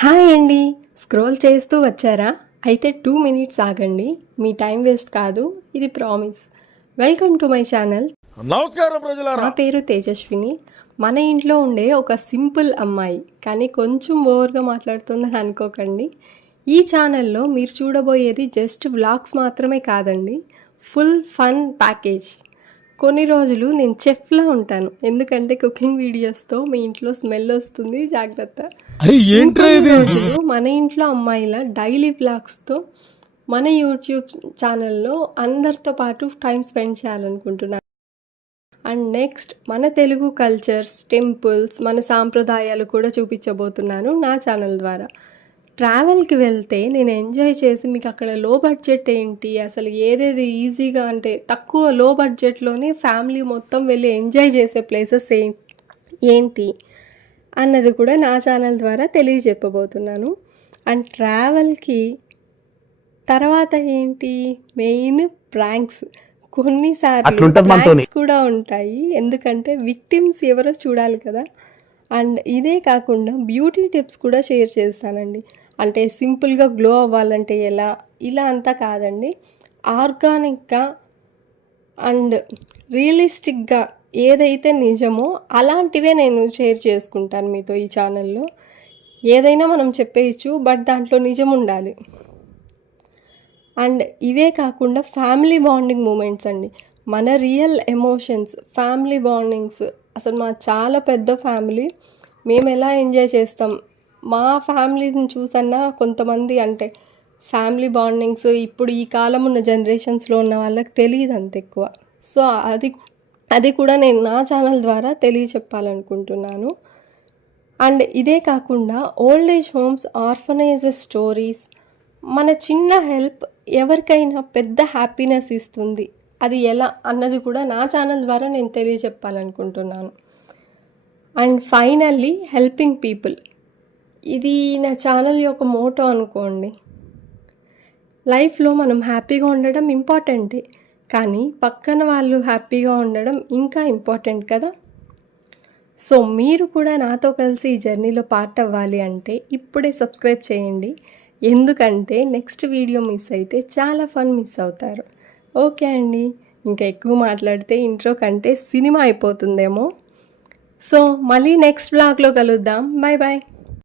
Hi అండి. Scroll చేస్తూ వచ్చారా? అయితే 2 మినిట్స్ ఆగండి. మీ టైం వేస్ట్ కాదు, ఇది promise. Welcome to my channel. నమస్కారం ప్రజలారా. నా పేరు తేజస్విని. మన ఇంట్లో ఉండే ఒక సింపుల్ అమ్మాయి, కానీ కొంచెం ఓవర్గా మాట్లాడుతుందని అనుకోకండి. ఈ ఛానల్లో మీరు చూడబోయేది జస్ట్ వ్లాగ్స్ మాత్రమే కాదండి, ఫుల్ ఫన్ ప్యాకేజ్. కొన్ని రోజులు నేను చెఫ్లా ఉంటాను, ఎందుకంటే కుకింగ్ వీడియోస్తో మీ ఇంట్లో స్మెల్ వస్తుంది, జాగ్రత్త. కొన్ని రోజులు మన ఇంట్లో అమ్మాయిల డైలీ వ్లాగ్స్తో మన యూట్యూబ్ ఛానల్లో అందరితో పాటు టైం స్పెండ్ చేయాలనుకుంటున్నాను. అండ్ నెక్స్ట్ మన తెలుగు కల్చర్స్, టెంపుల్స్, మన సాంప్రదాయాలు కూడా చూపించబోతున్నాను నా ఛానల్ ద్వారా. ట్రావెల్కి వెళ్తే నేను ఎంజాయ్ చేసి మీకు అక్కడ లో బడ్జెట్ ఏంటి, అసలు ఏదేది ఈజీగా అంటే తక్కువ లో బడ్జెట్లోనే ఫ్యామిలీ మొత్తం వెళ్ళి ఎంజాయ్ చేసే ప్లేసెస్ ఏంటి అన్నది కూడా నా ఛానల్ ద్వారా తెలియజెప్పబోతున్నాను. అండ్ ట్రావెల్కి తర్వాత ఏంటి, మెయిన్ ప్రాంక్స్. కొన్నిసార్లు ప్రాంక్స్ కూడా ఉంటాయి, ఎందుకంటే విక్టిమ్స్ ఎవరో చూడాలి కదా. అండ్ ఇదే కాకుండా బ్యూటీ టిప్స్ కూడా షేర్ చేస్తానండి. అంటే సింపుల్గా గ్లో అవ్వాలంటే ఎలా, ఇలా అంతా కాదండి, ఆర్గానిక్గా అండ్ రియలిస్టిక్గా ఏదైతే నిజమో అలాంటివే నేను షేర్ చేసుకుంటాను మీతో ఈ ఛానల్లో. ఏదైనా మనం చెప్పేయచ్చు, బట్ దాంట్లో నిజం ఉండాలి. అండ్ ఇవే కాకుండా ఫ్యామిలీ బాండింగ్ మూమెంట్స్ అండి, మన రియల్ ఎమోషన్స్, ఫ్యామిలీ బాండింగ్స్. అసలు మా చాలా పెద్ద ఫ్యామిలీ, మేము ఎలా ఎంజాయ్ చేస్తాం, మా ఫ్యామిలీని చూసన్నా కొంతమంది అంటే ఫ్యామిలీ బాండింగ్స్ ఇప్పుడు ఈ కాలం ఉన్న జనరేషన్స్లో ఉన్న వాళ్ళకి తెలియదు అంత ఎక్కువ. సో అది కూడా నేను నా ఛానల్ ద్వారా తెలియచెప్పాలనుకుంటున్నాను. అండ్ ఇదే కాకుండా old age homes, orphanages stories, మన చిన్న హెల్ప్ ఎవరికైనా పెద్ద హ్యాపీనెస్ ఇస్తుంది, అది ఎలా అన్నది కూడా నా ఛానల్ ద్వారా నేను తెలియచెప్పాలనుకుంటున్నాను. అండ్ ఫైనల్లీ హెల్పింగ్ పీపుల్, ఇది నా ఛానల్ యొక్క మోటో అనుకోండి. లైఫ్లో మనం హ్యాపీగా ఉండడం ఇంపార్టెంటే, కానీ పక్కన వాళ్ళు హ్యాపీగా ఉండడం ఇంకా ఇంపార్టెంట్ కదా. సో మీరు కూడా నాతో కలిసి ఈ జర్నీలో పార్ట్ అవ్వాలి అంటే ఇప్పుడే సబ్స్క్రైబ్ చేయండి, ఎందుకంటే నెక్స్ట్ వీడియో మిస్ అయితే చాలా ఫన్ మిస్ అవుతారు. ఓకే అండి, ఇంకా ఎక్కువ మాట్లాడితే ఇంట్రో కంటే సినిమా అయిపోతుందేమో. సో మళ్ళీ నెక్స్ట్ వ్లాగ్లో కలుద్దాం. Bye bye.